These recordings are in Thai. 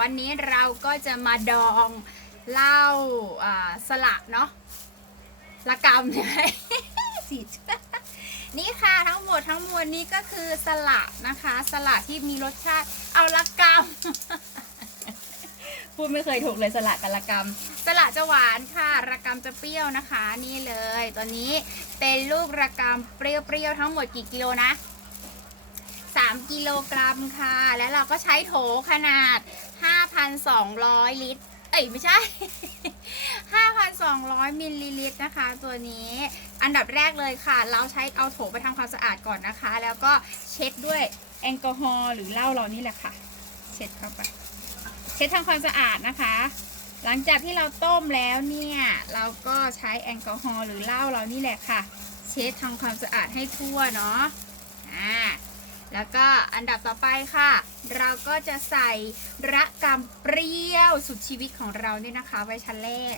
วันนี้เราก็จะมาดองเหล้าอ่าสละเนาะละกำใช่ไหมผิดนี่ค่ะทั้งหมดทั้งมวลนี้ก็คือสละนะคะ สละที่มีรสชาติเอาละกำพูดไม่เคยถูกเลยสละกับละกำสละจะหวานค่ะระกำจะเปรี้ยวนะคะ นี่เลย ตัวนี้เป็นลูกระกำเปรี้ยวๆทั้งหมดกี่กิโลนะ 3 กิโลกรัมค่ะ แล้วเราก็ใช้โถขนาด 5,200 ลิตร เอ้ย ไม่ใช่ 5,200 มิลลิลิตรนะคะ ตัวนี้อันดับแรกเลยค่ะ เราใช้เอาโถไปทำความสะอาดก่อนนะคะ แล้วก็เช็ดด้วยแอลกอฮอล์หรือเหล้าเรานี่แหละค่ะ เช็ดเข้าไป เช็ดทำความสะอาดนะคะ หลังจากที่เราต้มแล้วเนี่ย เราก็ใช้แอลกอฮอล์หรือเหล้าเรานี่แหละค่ะ เช็ดทำความสะอาดให้ทั่วเนาะอ่า แล้วก็อันดับต่อไปค่ะ เราก็จะใส่ระกำเปรี้ยวสุดชีวิตของเราเนี่ยนะคะ ไว้ชั้นแรก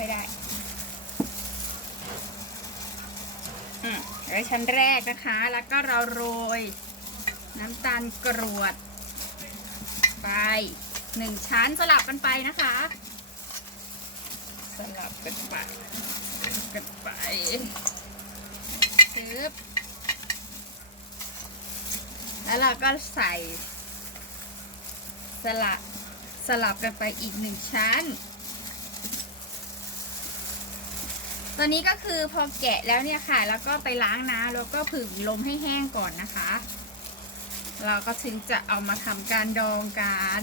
ไม่ได้ อืมไว้ชั้นแรกนะคะ แล้วก็เราโรย น้ำตาลกรวด ไปหนึ่งชั้นสลับกันไปนะคะ สลับกันไปกันไปซึบแล้วเราก็ใส่ สลับสลับกันไปอีกหนึ่งชั้น ตัวนี้ก็คือพอแกะแล้วเนี่ยค่ะ แล้วก็ไปล้างน้ำแล้วก็ผึ่งลมให้แห้งก่อนนะคะ เราก็ถึงจะเอามาทำการดองกัน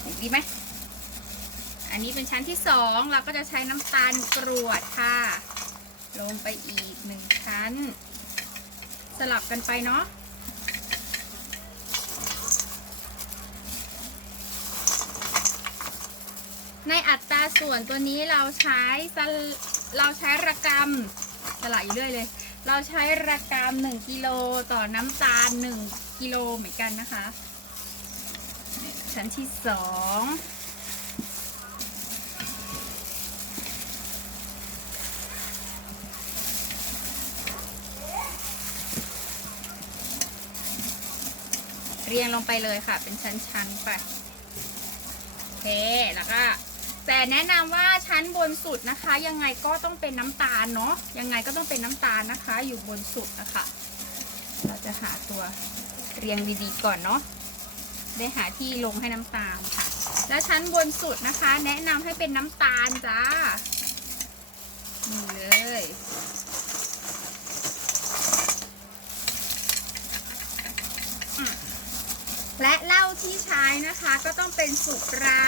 เห็นดีไหม อันนี้เป็นชั้นที่สองเราก็จะใช้น้ำตาลกรวดค่ะ ลงไปอีกหนึ่งชั้น สลับกันไปเนาะ ในอัตราส่วนตัวนี้เราใช้เราใช้ระกำสละอยู่เรื่อยเลย เราใช้ระกำหนึ่งกิโลต่อน้ำตาลหนึ่งกิโลเหมือนกันนะคะ ชั้นที่สองเรียงลงไปเลยค่ะ เป็นชั้นๆไปโอเค แล้วก็ แต่แนะนำว่าชั้นบนสุดนะคะ ยังไงก็ต้องเป็นน้ำตาลเนาะยังไงก็ต้องเป็นน้ำตาลนะคะ อยู่บนสุดนะคะ เราจะหาตัวเรียงดีๆก่อนเนาะได้หาที่ลงให้น้ำตาลค่ะ แล้วชั้นบนสุดนะคะ แนะนำให้เป็นน้ำตาลจ้านี่เลยและเหล้าที่ใช้นะคะก็ต้องเป็นสุรา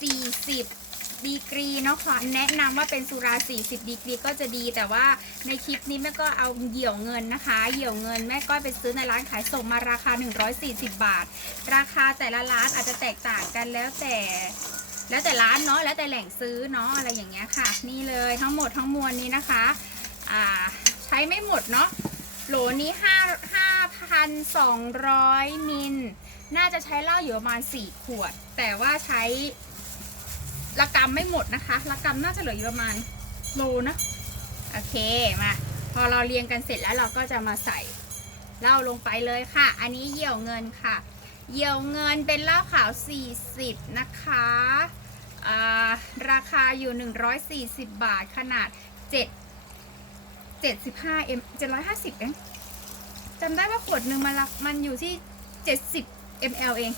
40 ดีกรีเนาะขอแนะนำว่าเป็นสุรา 40 ดีกรีก็จะดี แต่ว่าในคลิปนี้แม่ก็เอาเหยี่ยวเงินนะคะ เหยี่ยวเงินแม่ก็ไปซื้อในร้านขายส่งมาราคา 140 บาท ราคาแต่ละร้านอาจจะแตกต่างกันแล้วแต่แล้วแต่ร้านเนาะแล้วแต่แหล่งซื้อเนาะอะไรอย่างเงี้ยค่ะ นี่เลยทั้งหมดทั้งมวลนี้นะคะอ่าใช้ไม่หมดเนาะโหลนี้5 5,200มิลน่าจะใช้เหล้าอยู่ประมาณ 4 ขวด แต่ว่าใช้ ละกำไม่หมดนะคะละกำน่าจะเหลืออยู่ประมาณโลนะโอเคมาพอเราเรียงกันเสร็จแล้วเราก็จะมาใส่เหล้าลงไปเลยค่ะ อันนี้เหยี่ยวเงินค่ะ เหยี่ยวเงินเป็นเหล้าขาว 40 นะคะาราคาอยู่ 140 บาทขนาด 7 75 m 750เองจำได้ว่าขวดหนึ่งมันรักมันอยู่ที่ 70 ml เอง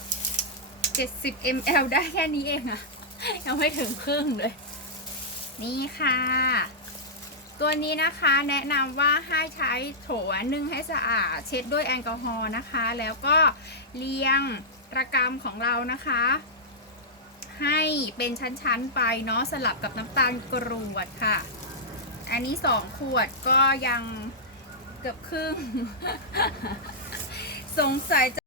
70 ml ได้แค่นี้เองอะ ยังไม่ถึงครึ่งเลย นี่ค่ะ ตัวนี้นะคะแนะนำว่าให้ใช้โถนึ่งให้สะอาด เช็ดด้วยแอลกอฮอล์นะคะ แล้วก็เรียงระกำของเรานะคะ ให้เป็นชั้นๆไปเนาะสลับกับน้ำตาลกรวดค่ะ อันนี้สองขวดก็ยังเกือบครึ่ง สงสัยจะ